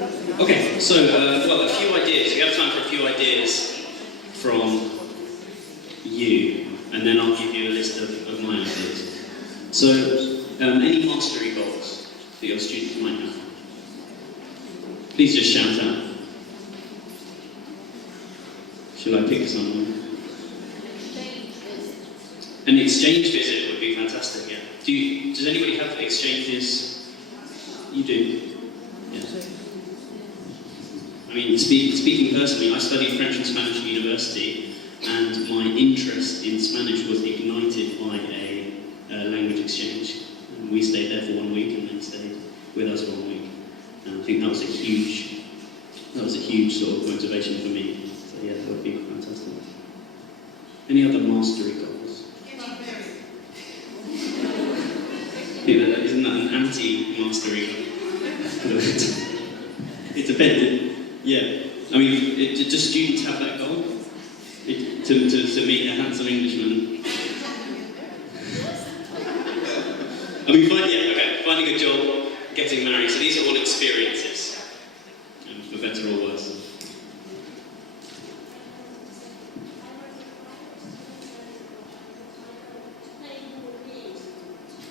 Okay, so, well, a few ideas. We have time for a few ideas from you, and then I'll give you a list of my ideas. So, any mastery goals that your students might have? Please just shout out. Shall I pick someone? An exchange visit would be fantastic, yeah. Does anybody have exchanges? You do? Yeah. I mean, speaking personally, I studied French and Spanish at university, and my interest in Spanish was ignited by a language exchange. And we stayed there for 1 week, and then stayed with us for 1 week. And I think that was a huge sort of motivation for me. So yeah, that would be fantastic. Any other mastery goals? Isn't that an anti-mastery goal? It depends. Yeah. I mean, does students have that goal? To meet a handsome Englishman? I mean, finding a job, getting married. So these are all experiences, for better or worse.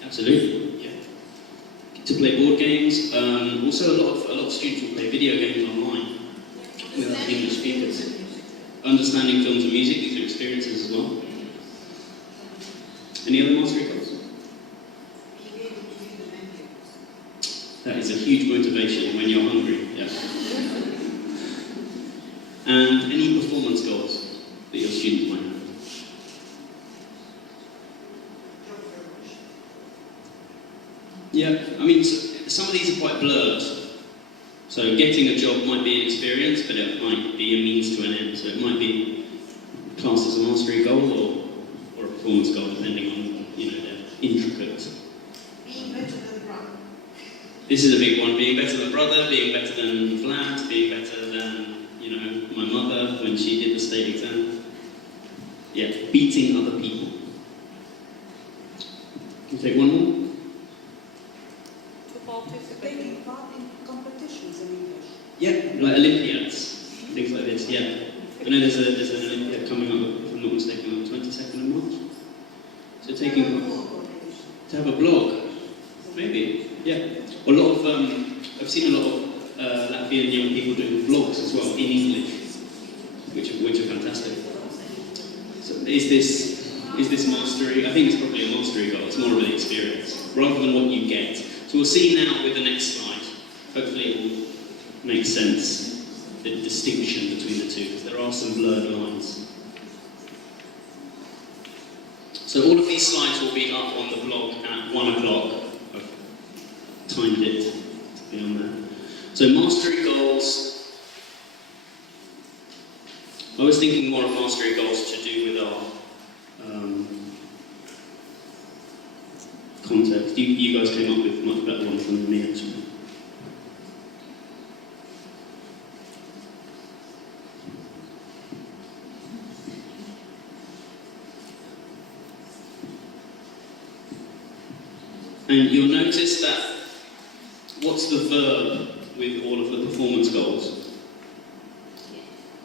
Absolutely, yeah. To play board games. Also, a lot of students will play video games online with English speakers. Understanding films and music, these are experiences as well. Any other mastery goals? That is a huge motivation when you're hungry, yeah. And any performance goals that your students might have? Yeah, I mean, some of these are quite blurred. So getting a job might be an experience, but it might be a means to an end. So it might be classed as a mastery goal or a performance goal, depending on, their intricate. Being better than brother. This is a big one. Being better than brother, being better than Vlad, being better than, my mother when she did the state exam. Yeah, beating other people. Can you take one more? Taking part in competitions in English. Yeah, like Olympiads, things like this, yeah. I know there's an Olympiad coming up, if I'm not mistaken, on the 22nd of March. So to have a blog, maybe, yeah. A lot of, I've seen a lot of Latvian young people doing vlogs as well, in English, which are fantastic. So is this mastery? I think it's probably a mastery goal, it's more of an experience, rather than what you get. So we'll see now with the next slide. Hopefully it will make sense, the distinction between the two, because there are some blurred lines. So all of these slides will be up on the blog at 1 o'clock. I've timed it to be on there. So mastery goals. I was thinking more of mastery goals to do with our context. You guys came up with much better ones than me, actually. And you'll notice that what's the verb with all of the performance goals?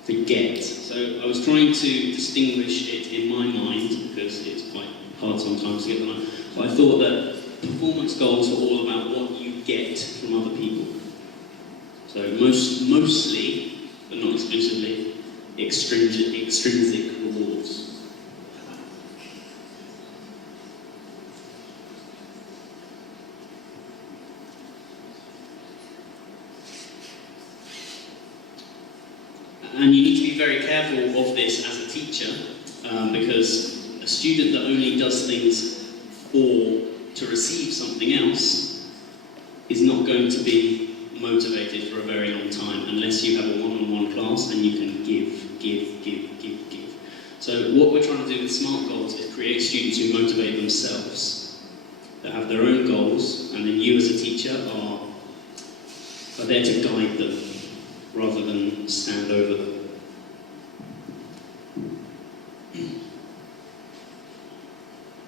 To get. So I was trying to distinguish it in my mind, because it's quite hard sometimes to get them out. But I thought that performance goals are all about what you get from other people. So mostly, but not exclusively, extrinsic rewards. And you need to be very careful of this as a teacher, because a student that only does things to receive something else is not going to be motivated for a very long time unless you have a one-on-one class and you can give. So what we're trying to do with SMART goals is create students who motivate themselves, that have their own goals, and then you as a teacher are there to guide them rather than stand over them.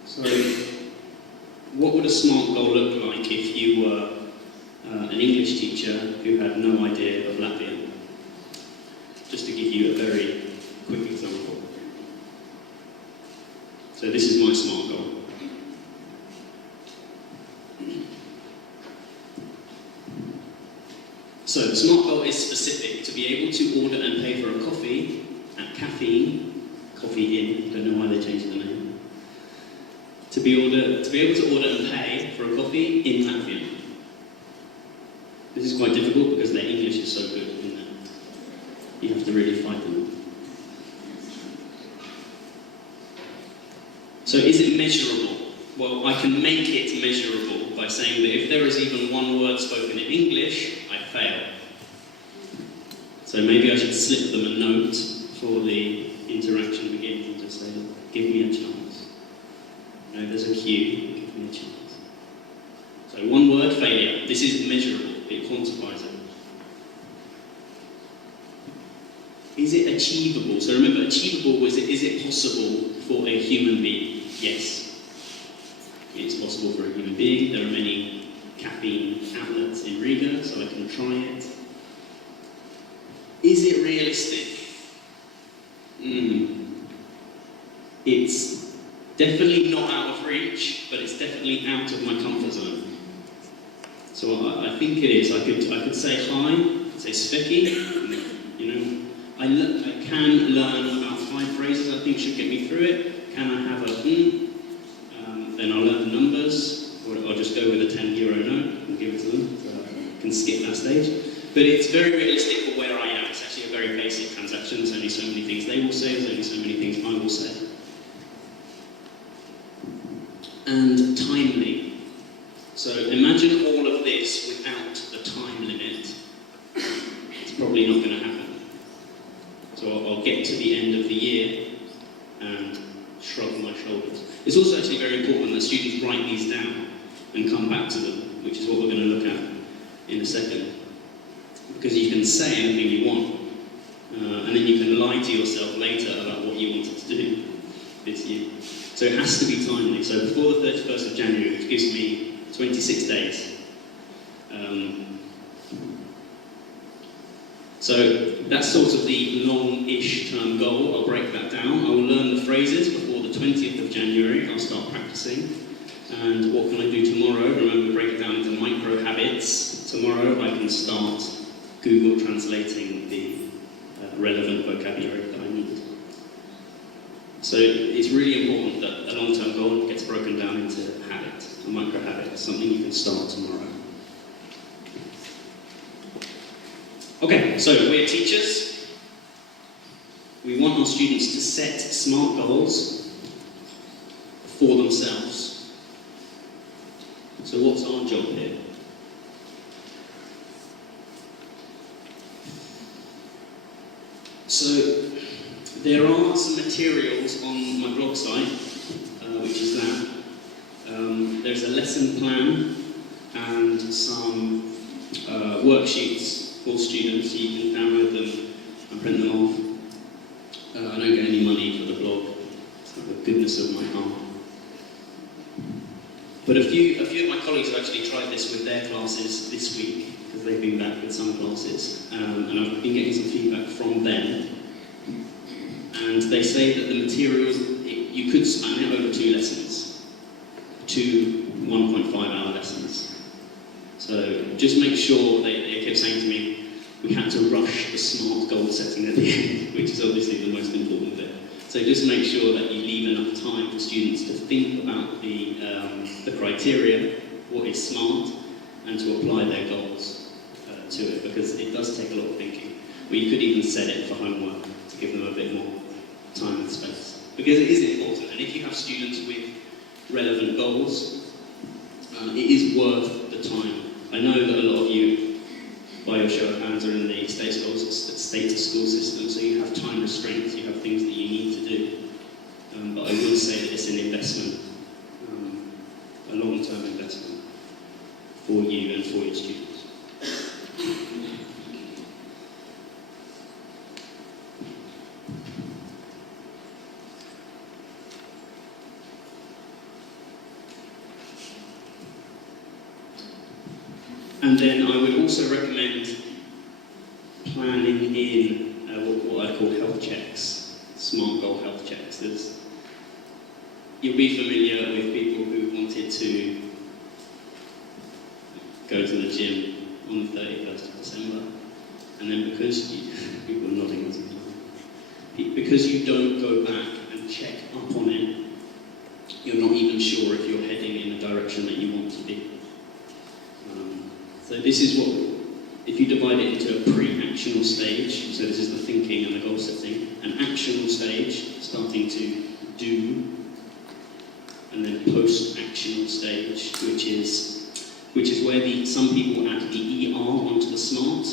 So, what would a SMART goal look like if you were an English teacher? teacher who had no idea of Latvian. Just to give you a very quick example. So this is my SMART goal. So the SMART goal is specific, to be able to order and pay for a coffee at Caffeine, Coffee Inn, I don't know why they changed the name. To be able to order and pay for a coffee in Latvian. This is quite difficult because their English is so good, isn't it? You have to really fight them. So is it measurable? Well, I can make it measurable by saying that if there is even one word spoken in English, I fail. So maybe I should slip them a note for the interaction begins and just say, give me a chance. You know, there's a cue, give me a chance. So one word, failure. This is measurable, it quantifies it. Is it achievable? So remember, achievable is it possible for a human being? Yes. It's possible for a human being. There are many caffeine outlets in Riga, so I can try it. Is it realistic? It's definitely not out of reach, but it's definitely out of my comfort zone. So I think it is. I could say hi, I could say sveki, you know. I can learn about 5 phrases I think should get me through it. Can I have a then I'll learn the numbers, or I'll just go with a €10 note and give it to them, so I can skip that stage. But it's very realistic for where I am. It's actually a very basic transaction. There's only so many things they will say, there's only so many things I will say. And timely. So imagine all of this without the time limit. It's probably not going to happen. So I'll get to the end of the year and shrug my shoulders. It's also actually very important that students write these down and come back to them, which is what we're going to look at in a second. Because you can say anything you want, and then you can lie to yourself later about what you wanted to do this year. So it has to be timely. So before the 31st of January, which gives me 26 days. So that's sort of the long-ish term goal. I'll break that down. I will learn the phrases before the 20th of January. I'll start practicing. And what can I do tomorrow? Remember, break it down into micro habits. Tomorrow I can start Google translating the relevant vocabulary that I need. So it's really important that a long-term goal gets broken down into habit, a micro habit, something you can start tomorrow. Okay, so we're teachers. We want our students to set SMART goals for themselves. So what's our job here? So there are some materials on my blog site, which is that. There's a lesson plan and some worksheets for students. You can download them and print them off. I don't get any money for the blog. It's like the goodness of my heart. But a few of my colleagues have actually tried this with their classes this week, because they've been back with some classes, and I've been getting some feedback from them. And they say that the materials, you could span it over 2 lessons, 2 1.5-hour lessons. So just make sure, they kept saying to me, we had to rush the SMART goal setting at the end, which is obviously the most important bit. So just make sure that you leave enough time for students to think about the criteria, what is SMART, and to apply their goals to it, because it does take a lot of thinking. But you could even set it for homework to give them a bit more time and space. Because it is important, and if you have students with relevant goals, it is worth the time. I know that a lot of you, by your show of hands, are in the state school system, so you have time restraints, you have things that you need to do. But I will say that it's an investment, a long-term investment for you and for your students. And then I would also recommend planning in what I call health checks, SMART goal health checks. You'll be familiar with people who wanted to go to the gym on the 31st of December, and then because people are nodding as well, because you don't go back and check up on it, you're not even sure if you're heading in the direction that you want to be. So this is what, if you divide it into a pre-actional stage, so this is the thinking and the goal setting, an actional stage, starting to do, and then post-actional stage, which is where some people add the ER onto the SMART,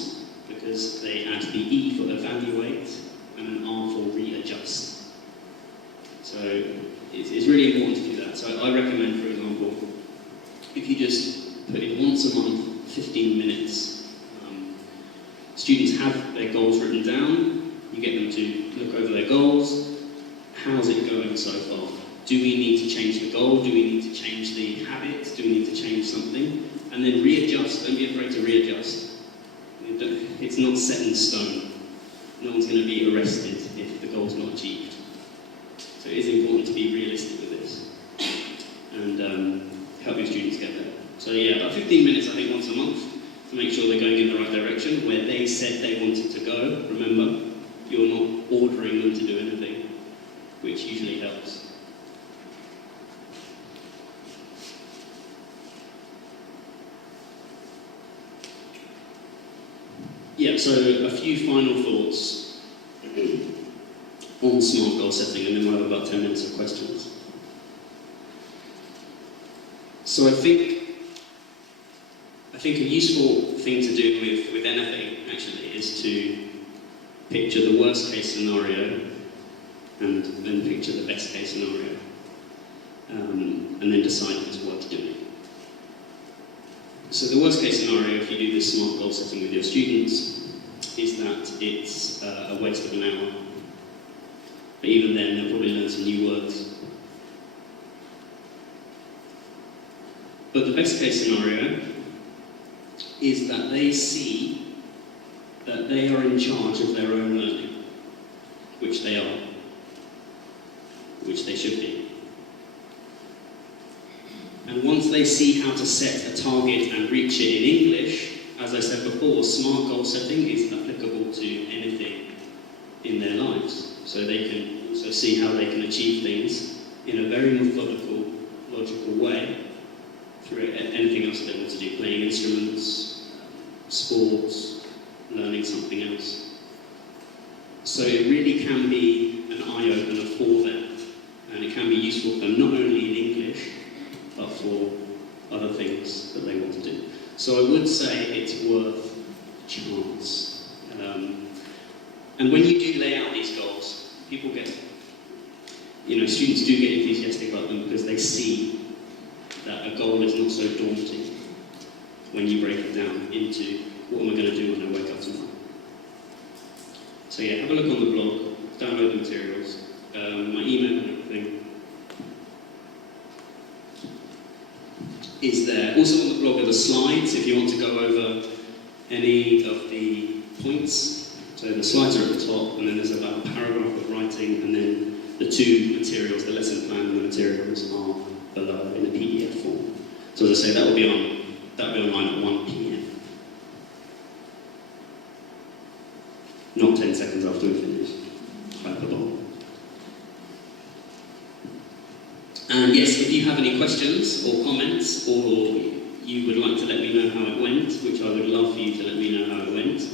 because they add the E for evaluate and an R for readjust. So it's really important to do that. So I recommend, for example, if you just put in once a month, 15 minutes, students have their goals written down, you get them to look over their goals. How's it going so far? Do we need to change the goal? Do we need to change the habit? Do we need to change something? And then readjust. Don't be afraid to readjust. It's not set in stone. No one's going to be arrested if the goal's not achieved. So it is important to be realistic with this and help your students get there. So yeah, about 15 minutes I think once a month to make sure they're going in the right direction where they said they wanted to go. Remember, you're not ordering them to do anything, which usually helps. Yeah, so a few final thoughts on SMART goal setting, and then we'll have about 10 minutes of questions. So I think a useful thing to do with anything, actually, is to picture the worst case scenario and then picture the best case scenario, and then decide if it's worth doing. So the worst case scenario, if you do this SMART goal setting with your students, is that it's a waste of an hour. But even then, they'll probably learn some new words. But the best case scenario is that they see that they are in charge of their own learning, which they are, which they should be. And once they see how to set a target and reach it in English, as I said before, SMART goal setting is applicable to anything in their lives. So they can also see how they can achieve things in a very methodical, logical way through anything else they want to do, playing instruments, sports, learning something else. So it really can be an eye-opener for them, and it can be useful for them not only in English, but for other things that they want to do. So I would say it's worth a chance. And when you do lay out these goals, people get, students do get enthusiastic about them because they see that a goal is not so daunting when you break it down into what am I going to do when I wake up tomorrow. So yeah, have a look on the blog, download the materials, my email and everything is there. Also on the blog are the slides if you want to go over any of the points. So the slides are at the top, and then there's about a paragraph of writing, and then the two materials, the lesson plan and the materials, are below in a PDF form. So as I say, that will be online at 1 p.m. Not 10 seconds after we finish. Hyperbole. And yes, if you have any questions or comments, or you would like to let me know how it went, which I would love for you to let me know how it went,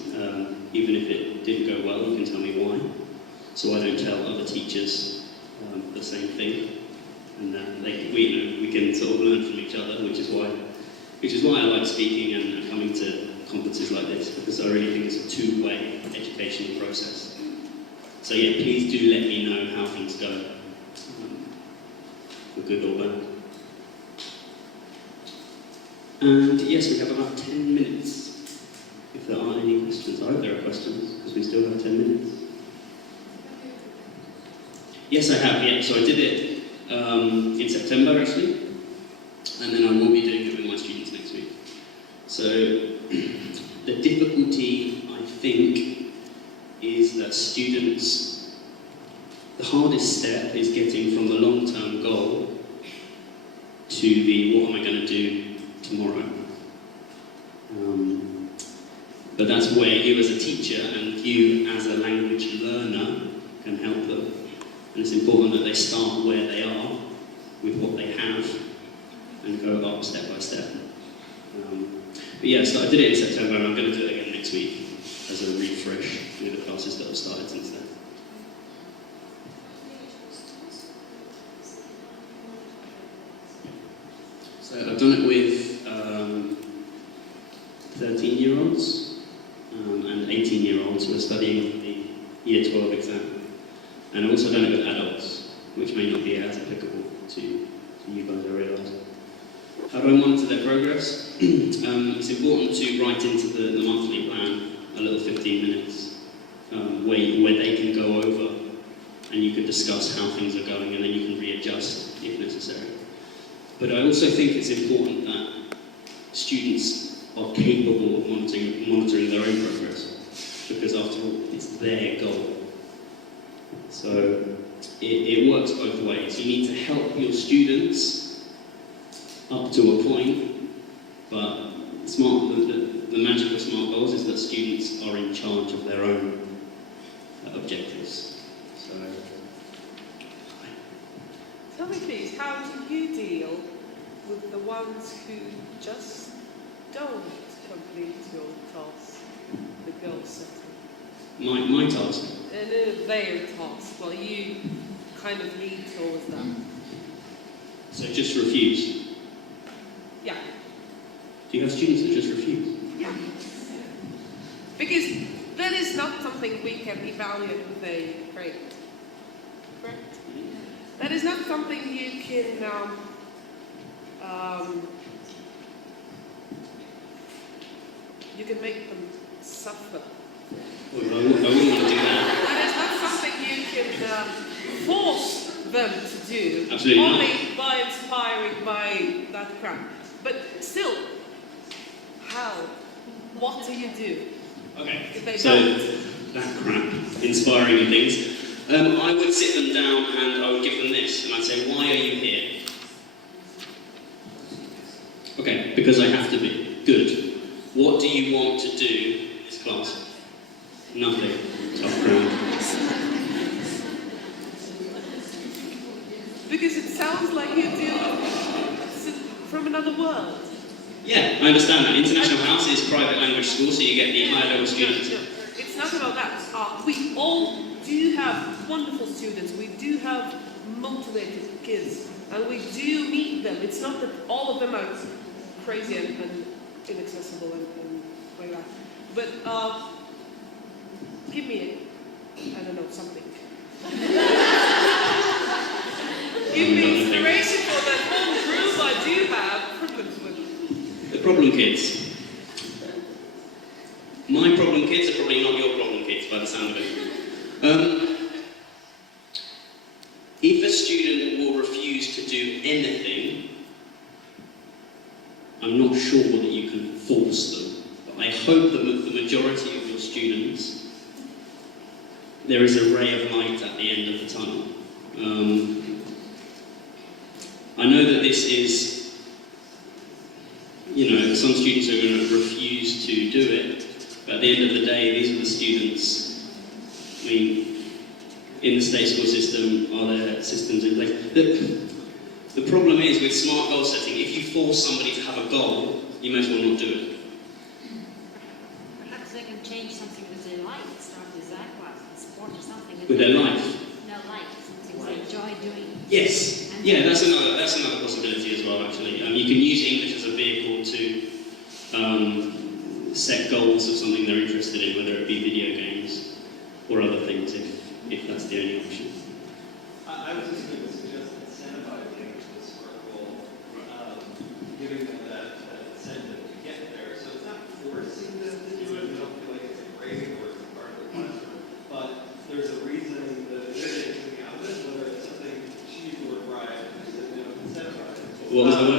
even if it didn't go well, you can tell me why, so I don't tell other teachers the same thing, and we can sort of learn from each other, which is why I like speaking and coming to conferences like this, because I really think it's a two-way educational process. So yeah, please do let me know how things go, for good or bad. And yes, we have about 10 minutes. If there aren't any questions, I hope there are questions, because we still have 10 minutes. Yes, I have, yeah. So I did it in September, actually, and then I will be doing it with my students next week. So difficulty, I think, is that students, the hardest step is getting from the long-term goal to the what am I going to do tomorrow. But that's where you as a teacher and you as a language learner can help them. And it's important that they start where they are with what they have and go up step by step. But yeah, so I did it in September and I'm going to do it again next week as a refresh with the classes that have started since then. So I've done it with 13-year-olds and 18-year-olds who are studying for the Year 12 exam. And I've also done it with adults, which may not be as applicable to you guys, I realise. How do I monitor their progress? It's important to write into the monthly plan a little 15 minutes where they can go over and you can discuss how things are going and then you can readjust if necessary. But I also think it's important that students are capable of monitoring their own progress, because after all, it's their goal. So it works both ways. You need to help your students up to a point, but the magic of SMART goals is that students are in charge of their own objectives. So, tell me please, how do you deal with the ones who just don't complete your task, the goal setting? my task. Their task. Well, you kind of lead towards them. So just refuse. Yeah. Do you have students that just refuse? Yeah. Because that is not something we can evaluate with a grade. Correct? That is not something you can you can make them suffer. Well, I wouldn't want to do that. That is not something you can force them to do. Absolutely only not. by inspiring by that crap. But still, how? What do you do? Okay, If they so don't? that crap, inspiring and things. I would sit them down and I would give them this, and I'd say, why are you here? Okay, because I have to be. Good. What do you want to do in this class? Nothing. Tough crowd. Because it sounds like you do from another world. Yeah, I understand that. International House is private language school, so you get the higher level students. No, it's not about that. We all do have wonderful students. We do have motivated kids, and we do meet them. It's not that all of them are crazy and inaccessible and like that. But give me I don't know, something. Give me inspiration for that whole group I do have problems with. The problem kids. My problem kids are probably not your problem kids by the sound of it. If a student will refuse to do anything, I'm not sure that you can force them. But I hope that the majority of your students, there is a ray of light at the end of the tunnel. I know that this is, some students are going to refuse to do it, but at the end of the day, these are the students. I mean, in the state school system, are there systems in place? The problem is with SMART goal setting, if you force somebody to have a goal, you may as well not do it. Perhaps they can change something with their life, start with that class, sport or something. With their life? No, life, something they enjoy doing. Yes. Yeah, that's another possibility as well, actually. You can use English as a vehicle to set goals of something they're interested in, whether it be video games or other things, if that's the only option. I was just going to suggest incentivizing this sort of goal, giving them that incentive to get there. So it's not forcing them to do it. You don't feel like it's a grade or it's part of the classroom. But there's a reason that they're getting out of it, whether it's something cheap or bribe, incentivize. What was the word?